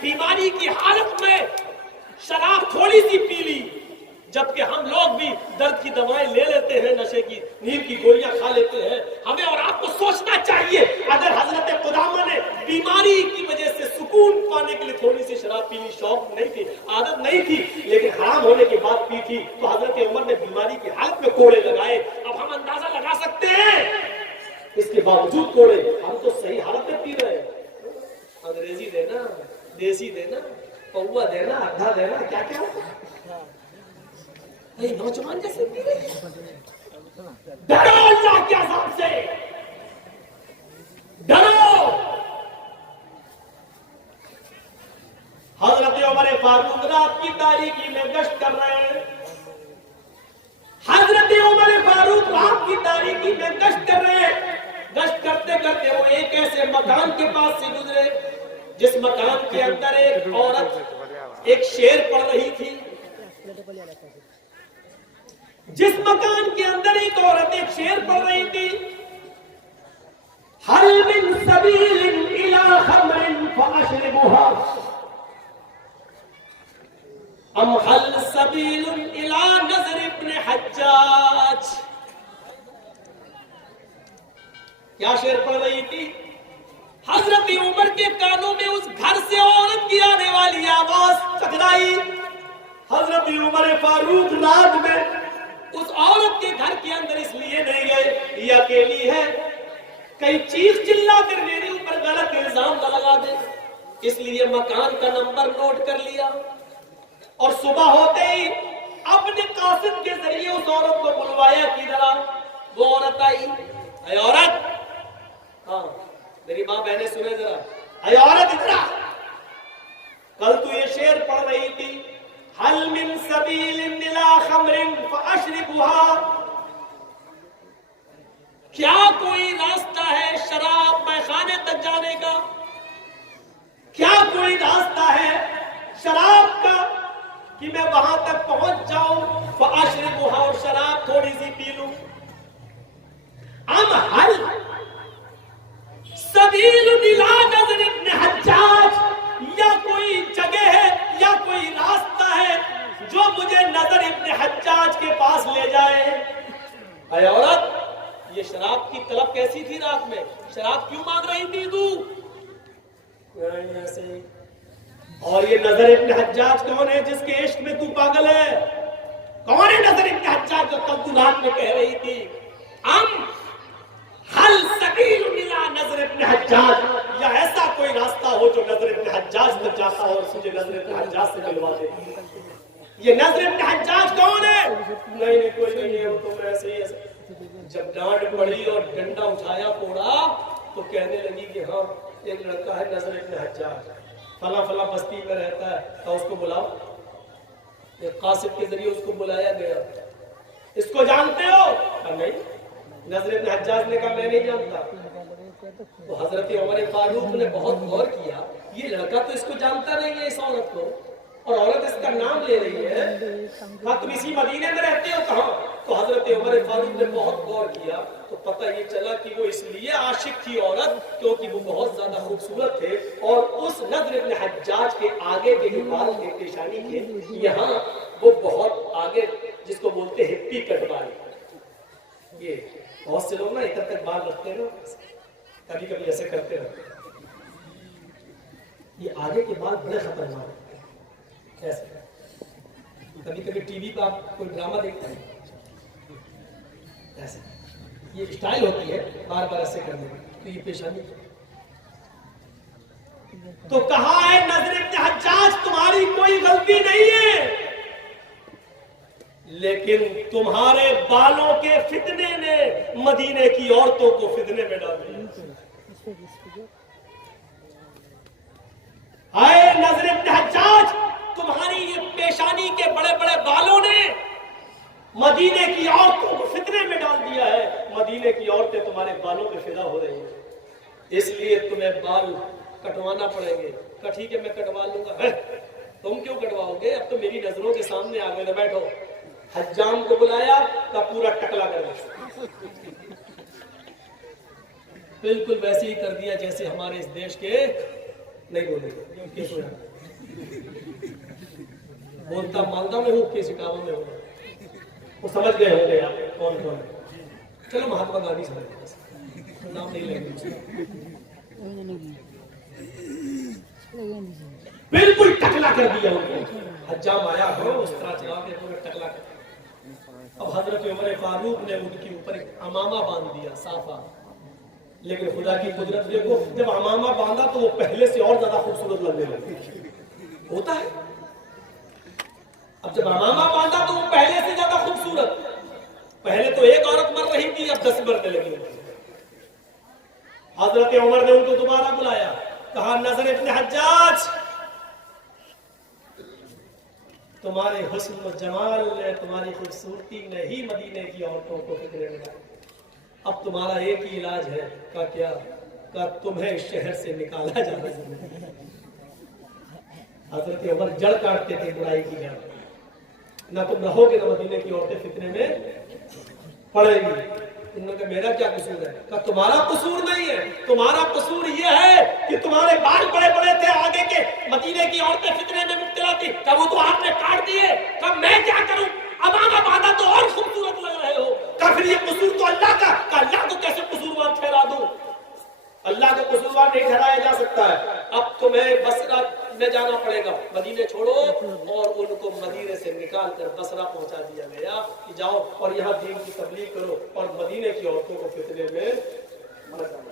بیماری کی حالت میں شراب تھوڑی سی پی لی، جبکہ ہم لوگ بھی درد کی دوائیں لے لیتے ہیں، نشے کی نیند کی گولیاں کھا لیتے ہیں۔ ہمیں اور آپ کو سوچنا چاہیے، اگر حضرت قدامہ نے بیماری کی وجہ سے سکون پانے کے لیے تھوڑی سی شراب پینی، شوق نہیں تھی، عادت نہیں تھی، لیکن حرام ہونے کے بعد پی تھی، تو حضرت عمر نے بیماری کی حالت میں کوڑے لگائے۔ اب ہم اندازہ لگا سکتے ہیں، اس کے باوجود کوڑے، ہم تو صحیح حالت میں پی رہے ہیں۔ انگریزی دینا، دیسی دینا، پوا دینا، اڈھا دینا، کیا کیا نوجوان جیسے پی رہے ہیں۔ ڈرو اللہ کے عذاب سے، ڈرو۔ حضرت عمر فاروق رات کی تاریکی میں گشت کر رہے ہیں۔ حضرت عمر فاروق رات کی تاریکی میں گشت کر رہے ہیں۔ گشت کرتے کرتے وہ ایک ایسے مکان کے پاس سے گزرے جس مکان کے اندر ایک عورت ایک شعر پڑھ رہی تھی۔ جس مکان کے اندر ایک عورت ایک شعر پڑھ رہی تھی، حل من سبیل الی خمر فاشربها ام حل سبیل الی نظر ابن حجاج۔ کیا شعر پڑھ رہی تھی؟ حضرت عمر کے کانوں میں اس گھر سے عورت کی آنے والی آواز ٹکرائی۔ حضرت عمر فاروق رات میں اس عورت کے گھر کے اندر اس لیے نہیں گئے، یہ اکیلی ہے، کئی چیخ چلا کر میرے اوپر غلط الزام نہ لگا دے، اس لیے مکان کا نمبر نوٹ کر لیا، اور صبح ہوتے ہی اپنے قاصد کے ذریعے اس عورت کو بلوایا کی طرح۔ وہ عورت آئی، اے عورت، ہاں میری ماں بہنیں سنیں ذرا، اے عورت ادھر آ، کل تو یہ شعر پڑھ رہی تھی، حل من سبیل الی خمر فاشربها، کیا کوئی راستہ ہے شراب پیخانے تک جانے کا؟ کیا کوئی راستہ ہے شراب کا کہ میں وہاں تک پہنچ جاؤں، فاشربها، اور شراب تھوڑی سی پی لوں؟ ام حل سبیل الی نظر ابن حجاج، یا کوئی جگہ ہے یا کوئی راستہ ہے جو مجھے نظر ابن حجاج کے پاس لے جائے؟ اے عورت، یہ شراب کی طلب کیسی تھی رات میں؟ شراب کیوں مانگ رہی تھی تو؟ ایسے ہی۔ اور یہ نظر ابن حجاج کون ہے جس کے عشق میں تو پاگل ہے؟ کون ہے نظر ابن حجاج جو کل تو رات میں کہہ رہی تھی ام حل سبیل الی نظر ابن حجاج، یا ایسا کوئی راستہ ہو جو نظر ابن حجاج تک جاتا ہو اور مجھے نظر ابن حجاج سے ملوا دے؟ یہ نظر ابن حجاج کون ہے؟ نہیں کوئی نہیں ہے، وہ تو ایسے ہی ایسے۔ جب ڈانٹ پڑی اور ڈنڈا اٹھایا کوڑا تو کہنے لگی کہ ہاں ایک لڑکا ہے نظر ابن حجاج، فلاں فلاں بستی میں رہتا ہے، تو اس کو بلاؤ۔ ایک قاصد کے ذریعے اس کو بلایا گیا، اس کو جانتے ہو؟ نہیں۔ نظر ابن حجاج نے کہا میں نہیں جانتا۔ تو حضرت عمر فاروق نے بہت غور کیا، یہ لڑکا تو اس کو جانتا نہیں ہے، اس عورت کو، اور عورت اس کا نام لے رہی ہے، کہا تم اسی مدینے میں رہتے ہو؟ کہاں؟ تو حضرت عمر فاروق نے بہت غور کیا تو پتہ یہ چلا کہ وہ اس لیے عاشق تھی عورت کیونکہ وہ بہت زیادہ خوبصورت تھے، اور اس نظر ابن حجاج کے آگے کے جو بال کے پیشانی کے یہاں وہ بہت آگے، جس کو بولتے ہیں ہپی کٹ بال، یہ بہت سے لوگ نا ادھر تک بال رکھتے ہیں نا، کبھی کبھی ایسے کرتے رہتے ہیں، یہ آگے کے بال بڑے خطرناک ہوتے ہیں ایسے۔ کبھی کبھی ٹی وی پہ آپ کوئی ڈرامہ دیکھتے ہیں ایسے، یہ اسٹائل ہوتی ہے بار بار ایسے کرنے کی، تو یہ پیشانی۔ تو کہا ہے نظر ابن حجاج تمہاری کوئی غلطی نہیں ہے، لیکن تمہارے بالوں کے فتنے نے مدینے کی عورتوں کو فتنے میں ڈال دیا۔ اے نظر ابن حجاج، تمہاری یہ پیشانی کے بڑے بڑے بالوں نے مدینے کی عورتوں کو فتنے میں ڈال دیا ہے، مدینے کی عورتیں تمہارے بالوں پہ فدا ہو رہی ہیں، اس لیے تمہیں بال کٹوانا پڑیں گے۔ کہا ٹھیک ہے میں کٹوا لوں گا۔ تم کیوں کٹواؤ گے؟ اب تو میری نظروں کے سامنے آ گئے، بیٹھو۔ حجام کو بلایا تو پورا ٹکلا کر دیا، بالکل ویسے ہی کر دیا جیسے ہمارے اس دیش کے نہیں بولے گا کیس ہو جاتا بولتا مالدہ میں ہوں کیس اٹاوا میں ہوں وہ سمجھ گئے ہوں گے آپ کون کون ہے چلو مہاتما گاندھی سمجھ گئے نام نہیں لیں گے بالکل ٹکلا کر دیا ان کو حجام آیا ہو اس طرح چلا کے پورا ٹکلا کر اب حضرت عمر فاروق نے ان کے اوپر ایک امامہ باندھ دیا صافہ لیکن خدا کی قدرت دیکھو جب امامہ باندھا تو وہ پہلے سے اور زیادہ خوبصورت لگنے لگی ہوتا ہے اب جب امامہ باندھا تو وہ پہلے سے زیادہ خوبصورت پہلے تو ایک عورت مر رہی تھی اب 10 مرنے لگی حضرت عمر نے ان کو دوبارہ بلایا کہا نظر ابن حجاج تمہارے حسن و جمال نے تمہاری خوبصورتی نے ہی مدینے کی عورتوں کو فکرے لگا اب تمہارا ایک ہی علاج ہے کہ کیا کہ تمہیں اس شہر سے نکالا جانا ضروری ہے حضرت عمر جڑ کاٹتے تھے برائی کی جڑ نہ تم رہو گے نہ مدینے کی عورتیں فتنے میں پڑے گی انہوں نے کہا میرا کیا قصور ہے کہا تمہارا قصور نہیں ہے تمہارا قصور یہ ہے کہ تمہارے بال بڑے بڑے تھے آگے کے مدینے کی عورتیں فتنے میں مبتلا تھی کہ وہ تو آپ نے کاٹ دیے کہ میں کیا کروں امامہ باندھا تو اور خوبصورت لگ رہے ہو کہ پھر یہ قصور تو اللہ کا کہ اللہ کو کیسے قصوروار ٹھہرا دوں اللہ کو قصوروار نہیں ٹھہرایا جا سکتا ہے اب تمہیں بصرہ میں جانا پڑے گا مدینے چھوڑو اور ان کو مدینے سے نکال کر بصرہ پہنچا دیا گیا کہ جاؤ اور یہاں دین کی تبلیغ کرو اور مدینے کی عورتوں کو فتنے میں مر جانا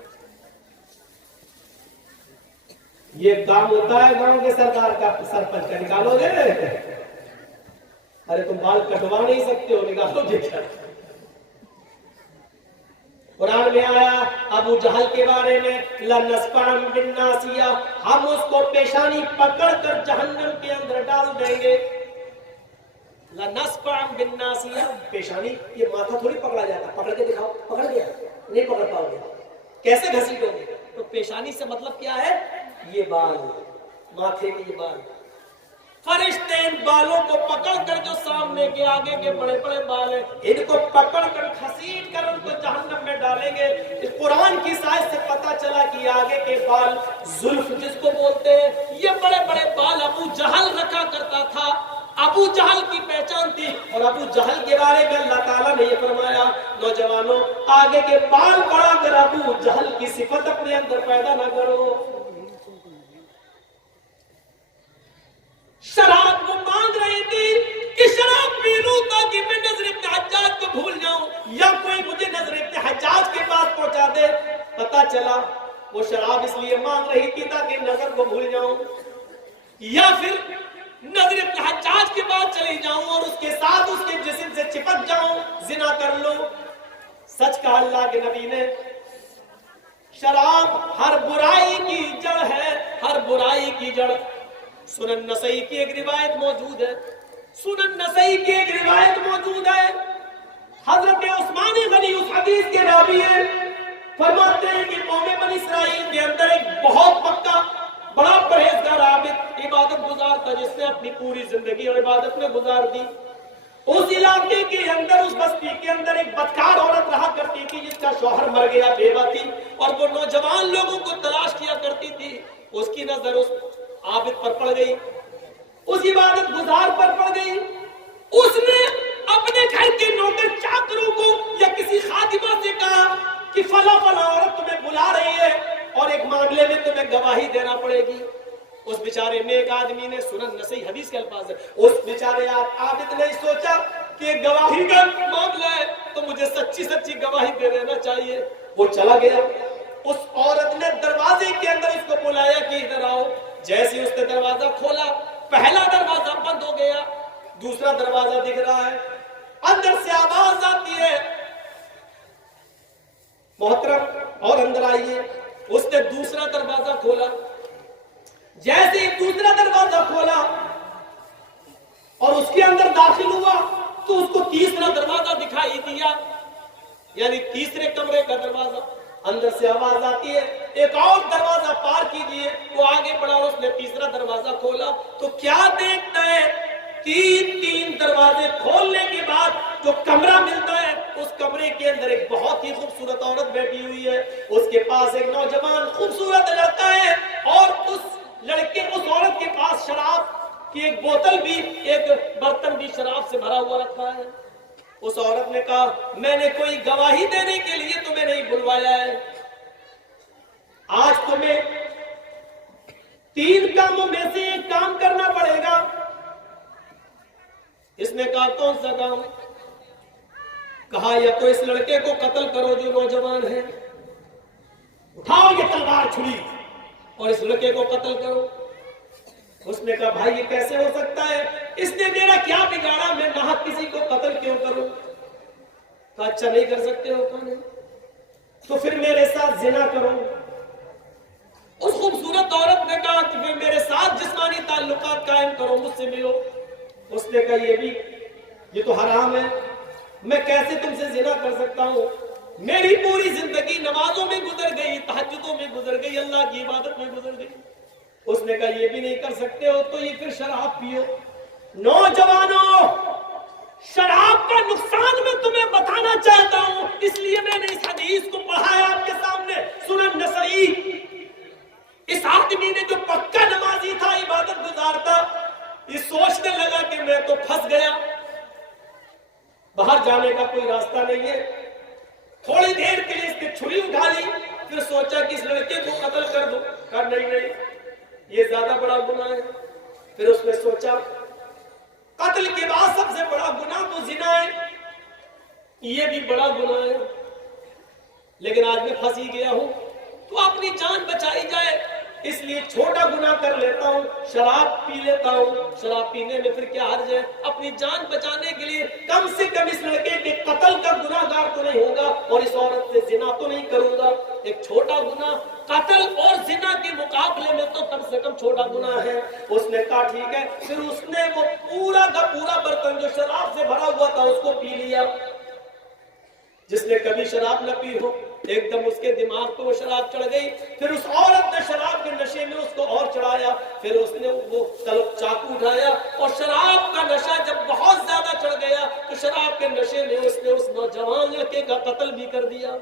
یہ کام ہوتا ہے گاؤں کے سردار کا سرپنچ کا نکالو گے ارے تم بال کٹوا نہیں سکتے ہو نکالو گے کیا قرآن میں آیا ابو جہل کے بارے میں لنسفعن بالناصیہ ہم اس کو پیشانی پکڑ کر جہنم کے اندر ڈال دیں گے لنسفعن بالناصیہ پیشانی یہ ماتھا تھوڑی پکڑا جاتا پکڑ کے دکھاؤ پکڑ گیا نہیں پکڑ پاؤ گے کیسے گھسیٹو گے تو پیشانی سے مطلب کیا ہے یہ بال ماتھے کے یہ بال فرشتے ان بالوں کو پکڑ کر جو سامنے کے آگے کے بڑے بڑے بال ہیں ان کو پکڑ کر گھسیٹ کر ان کو جہنم میں ڈالیں گے اس قرآن کی سائز سے پتا چلا کہ آگے کے بال زلف جس کو بولتے ہیں یہ بڑے بڑے بال ابو جہل رکھا کرتا تھا ابو جہل کی پہچان تھی اور ابو جہل کے بارے میں اللہ تعالیٰ نے یہ فرمایا نوجوانوں آگے کے بال بڑا کر ابو جہل کی صفت اپنے اندر پیدا نہ کرو شراب وہ مانگ رہی تھی کہ شراب پی لوں تاکہ میں نظر ابن حجاج کو بھول جاؤں یا کوئی مجھے نظر ابن حجاج کے پاس پہنچا دے پتا چلا وہ شراب اس لیے مانگ رہی تھی تاکہ نظر کو بھول جاؤں یا پھر نظر ابن حجاج کے پاس چلی جاؤں اور اس کے ساتھ اس کے جسم سے چپک جاؤں زنا کر لوں سچ کہا اللہ کے نبی نے شراب ہر برائی کی جڑ ہے ہر برائی کی جڑ سنن نسائی کی ایک روایت موجود ہے سنن نسائی کی ایک روایت موجود ہے حضرت عثمان غنی اس حدیث کے راوی ہیں فرماتے ہیں کہ قوم بنی اسرائیل کے اندر ایک بہت پکا بڑا پرہیزگار عابد عبادت گزار تھا جس نے اپنی پوری زندگی اور عبادت میں گزار دی اس علاقے کے اندر اس بستی کے اندر ایک بدکار عورت رہا کرتی تھی جس کا شوہر مر گیا بیوہ تھی اور وہ نوجوان لوگوں کو تلاش کیا کرتی تھی اس کی نظر اس عابد پر پڑ گئی اس عبادت گزار پر پڑ گئی اس نے اپنے گھر کے نوکر چاکروں کو یا کسی خادمہ سے کہا کہ فلاں فلاں عورت تمہیں بلا رہی ہے اور ایک معاملے میں تمہیں گواہی دینا پڑے گی اس بیچارے نیک آدمی نے سنن نسائی حدیث کے الفاظ ہے اس بیچارے عابد نے سوچا کہ گواہی کا معاملہ ہے تو مجھے سچی سچی گواہی دے دینا چاہیے وہ چلا گیا اس عورت نے دروازے کے اندر اس کو بلایا کہ ادھر آؤ جیسے اس نے دروازہ کھولا پہلا دروازہ بند ہو گیا دوسرا دروازہ دکھ رہا ہے اندر سے آواز آتی ہے محترم اور اندر آئیے اس نے دوسرا دروازہ کھولا جیسے ہی دوسرا دروازہ کھولا اور اس کے اندر داخل ہوا تو اس کو تیسرا دروازہ دکھائی دیا یعنی تیسرے کمرے کا دروازہ اندر سے آواز آتی ہے ایک اور دروازہ پار کیجئے وہ آگے بڑھا اور اس نے تیسرا دروازہ کھولا تو کیا دیکھتا ہے تین دروازے کھولنے کے بعد جو کمرہ ملتا ہے اس کمرے کے اندر ایک بہت ہی خوبصورت عورت بیٹھی ہوئی ہے اس کے پاس ایک نوجوان خوبصورت لڑکا ہے اور اس لڑکے اس عورت کے پاس شراب کی ایک بوتل بھی، ایک برتن بھی شراب سے بھرا ہوا رکھا ہے۔ اس عورت نے کہا میں نے کوئی گواہی دینے کے لیے تمہیں نہیں بلوایا ہے، آج تمہیں 3 کاموں میں سے ایک کام کرنا پڑے گا۔ اس نے کہا کون سا کام؟ کہا یا تو اس لڑکے کو قتل کرو جو نوجوان ہے، اٹھاؤ یہ تلوار چھری اور اس لڑکے کو قتل کرو۔ اس نے کہا بھائی یہ کیسے ہو سکتا ہے، اس نے میرا کیا بگاڑا، میں ناحق کسی کو قتل کیوں کروں؟ کہا اچھا نہیں کر سکتے ہو کون ہے؟ تو پھر میرے ساتھ زنا کرو۔ اس خوبصورت عورت نے کہا کہ پھر میرے ساتھ جسمانی تعلقات قائم کرو، مجھ سے ملو۔ اس نے کہا یہ تو حرام ہے، میں کیسے تم سے زنا کر سکتا ہوں؟ میری پوری زندگی نمازوں میں گزر گئی، تہجدوں میں گزر گئی، اللہ کی عبادت میں گزر گئی۔ اس نے کہا یہ بھی نہیں کر سکتے ہو تو یہ پھر شراب پیو۔ نوجوانوں، شراب کا نقصان میں تمہیں بتانا چاہتا ہوں، اس لیے میں نے اس حدیث کو پڑھا ہے آپ کے سامنے، سنن نسائی۔ اس آدمی نے جو پکا نمازی تھا، عبادت گزار تھا، یہ سوچنے لگا کہ میں تو پھنس گیا، باہر جانے کا کوئی راستہ نہیں ہے۔ تھوڑی دیر کے لیے اس نے چھری اٹھا لی، پھر سوچا کہ اس لڑکے کو قتل کر دو۔ کہا نہیں یہ زیادہ بڑا گناہ ہے۔ پھر اس نے سوچا قتل کے بعد سب سے بڑا گناہ تو زنا ہے، یہ بھی بڑا گناہ ہے، لیکن آج میں پھنس ہی گیا ہوں تو اپنی جان بچائی جائے اس لیے چھوٹا گناہ کر لیتا ہوں، شراب پی لیتا ہوں۔ شراب پینے میں پھر کیا حرج ہے؟ اپنی جان بچانے کے لیے کم سے کم اس لڑکے کے قتل کا گناہ گار تو نہیں ہوگا اور اس عورت سے زنا تو نہیں کروں گا۔ ایک چھوٹا گناہ قتل اور زنا کے مقابلے میں تو کم سے کم چھوٹا گناہ ہے۔ اس نے کہا ٹھیک ہے، پھر اس نے وہ پورا کا پورا برتن جو شراب سے بھرا ہوا تھا اس کو پی لیا۔ جس نے کبھی شراب نہ پی ہو، ایک دم اس کے دماغ پہ وہ شراب چڑھ گئی۔ پھر اس عورت نے شراب کے نشے میں اس کو اور چڑھایا، پھر اس نے وہ چاقو اٹھایا اور شراب کا نشہ جب بہت زیادہ چڑھ گیا تو شراب کے نشے میں اس نے اس نوجوان لڑکے کا قتل بھی کر دیا۔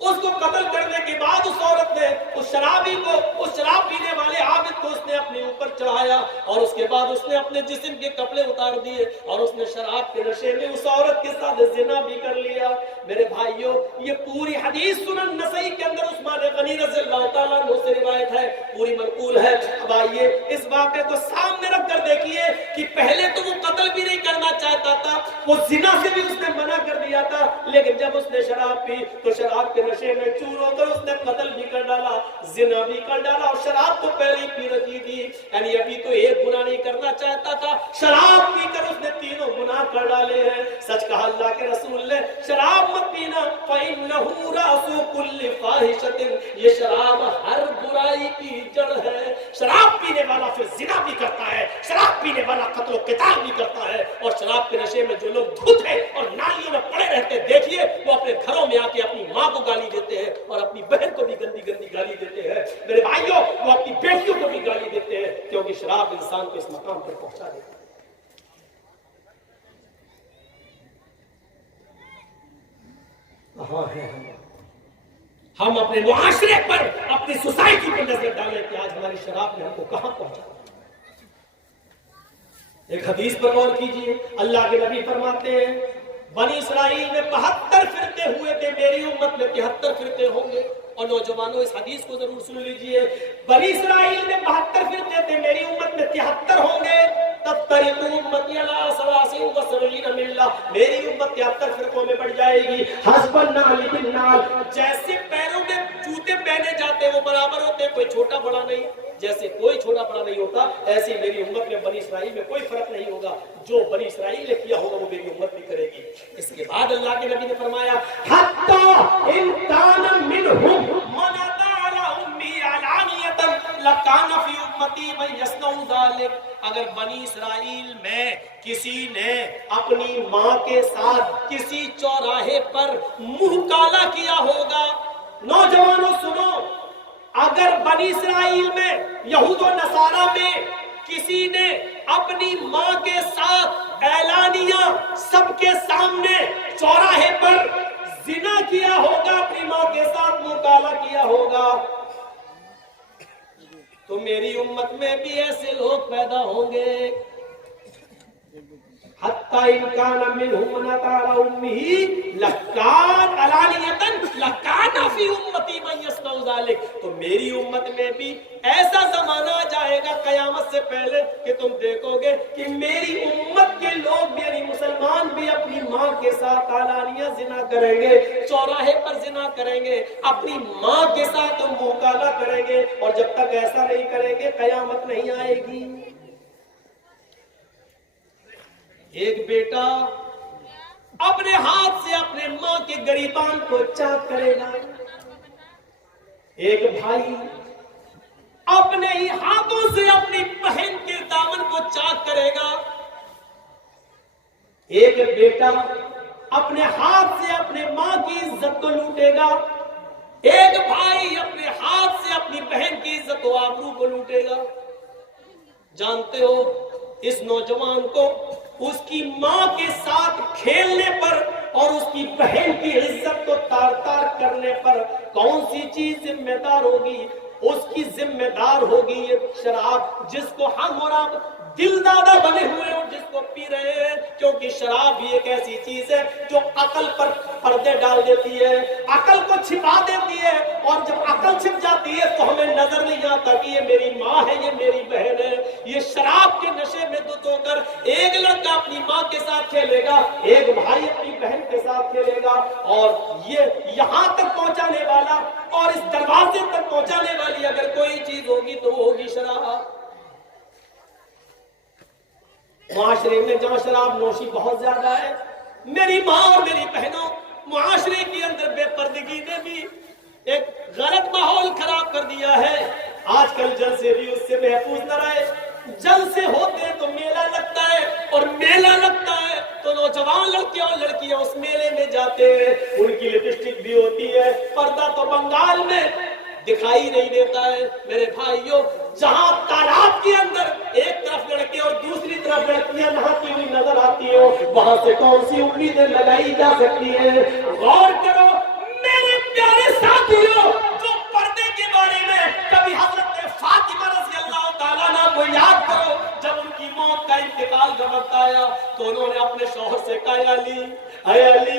اس کو قتل کرنے کے بعد اس عورت نے اس شرابی کو، اس شراب پینے والے عابد کو اس نے اپنے اوپر چڑھایا اور اس کے بعد اس نے اپنے جسم کے کپڑے اتار دیے اور اس نے شراب کے نشے میں اس عورت کے ساتھ زنا بھی کر لیا۔ میرے بھائیوں، یہ پوری حدیث سنن نسائی کے اندر عثمان غنی رضی اللہ تعالیٰ عنہ سے روایت ہے، پوری منقول ہے۔ اب آئیے اس واقعے کو سامنے رکھ کر دیکھیے کہ پہلے تو وہ قتل بھی نہیں کرنا چاہتا تھا، وہ زنا سے بھی اس نے منع کر دیا تھا، لیکن جب اس نے شراب پی تو شراب کے نشے میں چور ہو کر اس نے قتل بھی کر ڈالا، زنا بھی کر ڈالا اور شراب تو پہلے ہی پی رکھی تھی۔ یعنی ابھی تو ایک گناہ نہیں کرنا چاہتا تھا، شراب پی کر اس نے تینوں گناہ کر ڈالے ہیں۔ سچ کہا اللہ کے رسول نے، شراب مت پینا، فَإِنَّهُ رَأْسُ كُلِّ فَاحِشَةٍ، یہ شراب ہر برائی کی جڑ ہے۔ شراب پینے والا پھر زنا بھی کرتا ہے، شراب پینے والا قتل و قتال بھی کرتا ہے، اور شراب کے نشے میں جو لوگ دھت ہیں اور نالیوں میں پڑے رہتے دیکھیے، وہ اپنے گھروں میں آ کے اپنی ماں کو گالی دیتے ہیں اور اپنی بہن کو بھی گندی گندی گالی دیتے ہیں۔ میرے بھائیوں، وہ اپنی بیٹیوں کو بھی گالی دیتے ہیں، کیونکہ شراب انسان کو اس مقام پر پہنچا دیتا ہے۔ کہاں ہے ہم اپنے معاشرے پر، اپنی سوسائٹی پر نظر ڈالیں کہ آج ہماری شراب نے ہم کو کہاں پہنچا۔ ایک حدیث پر غور کیجیے، اللہ کے نبی فرماتے ہیں بنی اسرائیل میں 72 فرقے ہوئے تھے، میری امت میں 73 فرقے ہوں گے۔ اور نوجوانوں اس حدیث کو ضرور سن لیجئے، بنی اسرائیل میں 72 فرقے تھے، میری امت میں 73 ہوں گے۔ تفترق امتی علی 73 ملہ، میری امت 73 فرقوں میں بڑھ جائے گی۔ حسب النعل بالنعل، جیسے پیروں میں جوتے پہنے جاتے وہ برابر ہوتے، کوئی چھوٹا بڑا نہیں، جیسے کوئی چھوٹا بڑا نہیں ہوتا، ایسے میری امت میں بنی اسرائیل میں کوئی فرق نہیں ہوگا، جو بنی اسرائیل نے کیا ہوگا وہ میری امت بھی کرے گی۔ اس کے بعد اللہ کے نبی نے فرمایا حتی ان کان منہم من اتی علی امی علانیۃ لکان فی امتی من یصنع ذلک، اگر بنی اسرائیل میں کسی نے اپنی ماں کے ساتھ کسی چوراہے پر منہ کالا کیا ہوگا، نوجوانوں سنو، اگر بنی اسرائیل میں، یہود و نصارہ میں کسی نے اپنی ماں کے ساتھ اعلانیہ سب کے سامنے چوراہے پر زنا کیا ہوگا، اپنی ماں کے ساتھ منہ کالا کیا ہوگا، تو میری امت میں بھی ایسے لوگ پیدا ہوں گے حتی ان کان منہم من تعالی امہ لکان علانیتن لکان فی امتی من یصنع ذلک. تو میری امت میں بھی ایسا زمانہ آ جائے گا قیامت سے پہلے کہ تم دیکھو گے کہ میری امت کے لوگ یعنی مسلمان بھی اپنی ماں کے ساتھ علانیہ زنا کریں گے, چوراہے پر زنا کریں گے, اپنی ماں کے ساتھ مکالمہ کریں گے, اور جب تک ایسا نہیں کریں گے قیامت نہیں آئے گی. ایک بیٹا اپنے ہاتھ سے اپنے ماں کے گریبان کو چاک کرے گا, ایک بھائی اپنے ہی ہاتھوں سے اپنی بہن کے دامن کو چاک کرے گا, ایک بیٹا اپنے ہاتھ سے اپنے ماں کی عزت کو لوٹے گا, ایک بھائی اپنے ہاتھ سے اپنی بہن کی عزت و آبرو کو لوٹے گا. جانتے ہو اس نوجوان کو اس کی ماں کے ساتھ کھیلنے پر اور اس کی بہن کی عزت کو تار تار کرنے پر کون سی چیز ذمہ دار ہوگی؟ اس کی ذمہ دار ہوگی یہ شراب جس کو ہم اور آپ دل دادا بنے ہوئے اور جس کو پی رہے ہیں, کیونکہ شراب بھی ایک ایسی چیز ہے جو عقل پر پردے ڈال دیتی ہے, عقل کو چھپا دیتی ہے, اور جب عقل چھپ جاتی ہے تو ہمیں نظر نہیں آتا کہ یہ میری ماں ہے, یہ میری بہن ہے. یہ شراب کے نشے میں دھت ہو کر ایک لڑکا اپنی ماں کے ساتھ کھیلے گا, ایک بھائی اپنی بہن کے ساتھ کھیلے گا, اور یہ یہاں تک پہنچانے والا اور اس دروازے تک پہنچانے والی اگر کوئی چیز ہوگی تو وہ ہوگی شراب. معاشرے میں جہاں شراب نوشی بہت زیادہ ہے, میری ماں اور میری بہنوں, معاشرے کے اندر بے پردگی نے بھی ایک غلط ماحول خراب کر دیا ہے. آج کل جلسے بھی اس سے محفوظ نہ رہے. جلسے ہوتے ہیں تو میلہ لگتا ہے, اور میلہ لگتا ہے تو نوجوان لڑکیاں اور لڑکیاں اس میلے میں جاتے ہیں, ان کی لپسٹک بھی ہوتی ہے, پردہ تو بنگال میں دکھائی نہیں دیتا ہے. میرے بھائیوں, جہاں تالاب کے اندر ایک طرف لڑکے اور دوسری طرف لڑکیاں نہاتی ہوئی نظر آتی ہو, وہاں سے کون سی امیدیں لگائی جا سکتی ہیں؟ غور کرو میرے پیارے ساتھیوں, جو پردے کے بارے میں کبھی حضرت فاطمہ رضی اللہ تعالیٰ عنہ کو یاد کرو, جب ان کی موت کا انتقال کا وقت آیا تو انہوں نے اپنے شوہر سے کہا, اے علی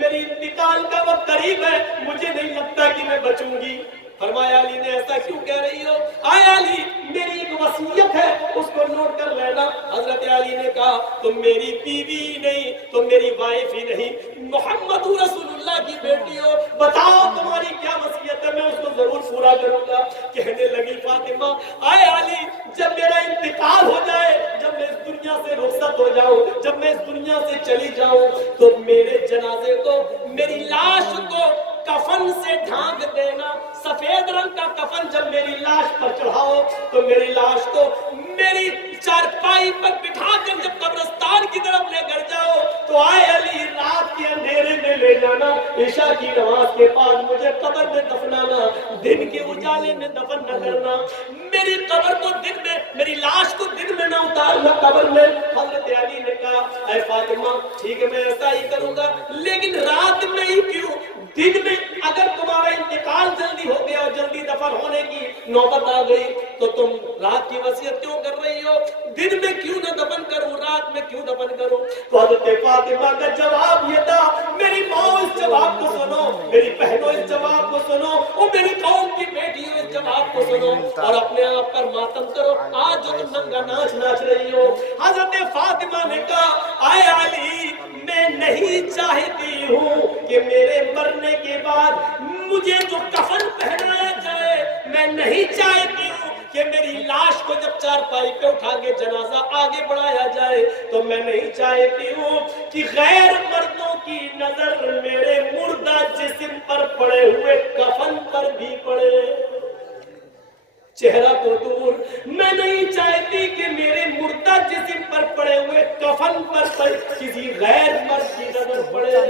میری انتقال کا وقت قریب ہے, مجھے نہیں لگتا کہ میں بچوں گی. فرمایا علی نے ایسا کیوں کہہ رہی ہو؟ اے علی میری ایک وصیت ہے, اس کو نوٹ کر لینا. حضرت علی نے کہا تم میری بیوی نہیں, تم میری وائف ہی نہیں, محمد رسول اللہ کی بیٹی ہو, بتاؤ تمہاری کیا وصیت ہے, میں اس کو ضرور پورا کروں گا. کہنے لگی فاطمہ, اے علی جب میرا انتقال ہو جائے, جب میں اس دنیا سے رخصت ہو جاؤں, جب میں اس دنیا سے چلی جاؤں, تو میرے جنازے کو, میری لاش کو کفن سے ڈھانک دینا. سفید رنگ کا کفن جب میری لاش پر چڑھاؤ تو میری لاش کو میری چارپائی پر بٹھا کر جب قبرستان کی طرف لے کر جاؤ تو آئے علی رات کے اندھیرے میں لے جانا, عشاء کی نماز کے بعد مجھے قبر میں دفنانا, دن کے اجالے میں دفن نہ کرنا. میری قبر کو دن میں, میری لاش کو دن میں نہ اتارنا قبر میں. حضرت علی نے کہا اے فاطمہ ٹھیک ہے میں ایسا ہی کروں گا, لیکن رات میں ہی کیوں, دن میں اگر تمہارا انتقال جلدی ہو گیا اور جلدی دفن ہونے کی نوبت آ گئی تو تم رات کی وصیت کیوں کر رہی ہو؟ دن میں کیوں نہ دفن کروں, رات میں کیوں دفن کروں؟ تو حضرت فاطمہ کا جواب یہ تھا, میری ماں اس جواب کو سنو, میری بہنوں اس جواب کو سنو, اور میری قوم کی بیٹیوں اس جواب کو سنو, اور اپنے آپ پر ماتم کرو. آج جو تم ننگا ناچ ناچ رہی ہو. حضرت فاطمہ نے کہا اے علی میں نہیں چاہتی ہوں کہ میرے مرنے کے بعد مجھے جو کفن پہنایا جائے, میں نہیں چاہتی ہوں کہ میری لاش کو جب چارپائی پہ اٹھا کے جنازہ آگے بڑھایا جائے تو میں نہیں چاہتی ہوں کہ غیر مردوں کی نظر میرے مردہ جسم پر پڑے ہوئے کفن پر بھی پڑے. چہرہ کو دور, میں نہیں چاہتی کہ میرے مردہ جسم پر پڑے ہوئے کفن پر کسی غیر مرد کی نظر پڑے,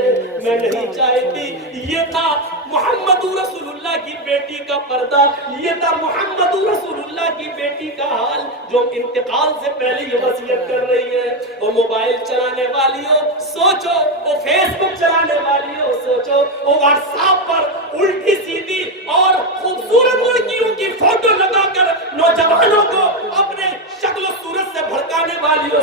میں نہیں چاہتی. یہ تھا محمد رسول اللہ کی بیٹی کا پردہ, یہ تھا محمد رسول اللہ کی بیٹی کا حال جو انتقال سے پہلے یہ وصیت کر رہی ہے. وہ موبائل چلانے والی ہو سوچو, وہ فیس بک چلانے والی ہو سوچو, وہ واٹس ایپ پر الٹی سیدھی اور خوبصورت لڑکیوں کی فوٹو لگا کر نوجوان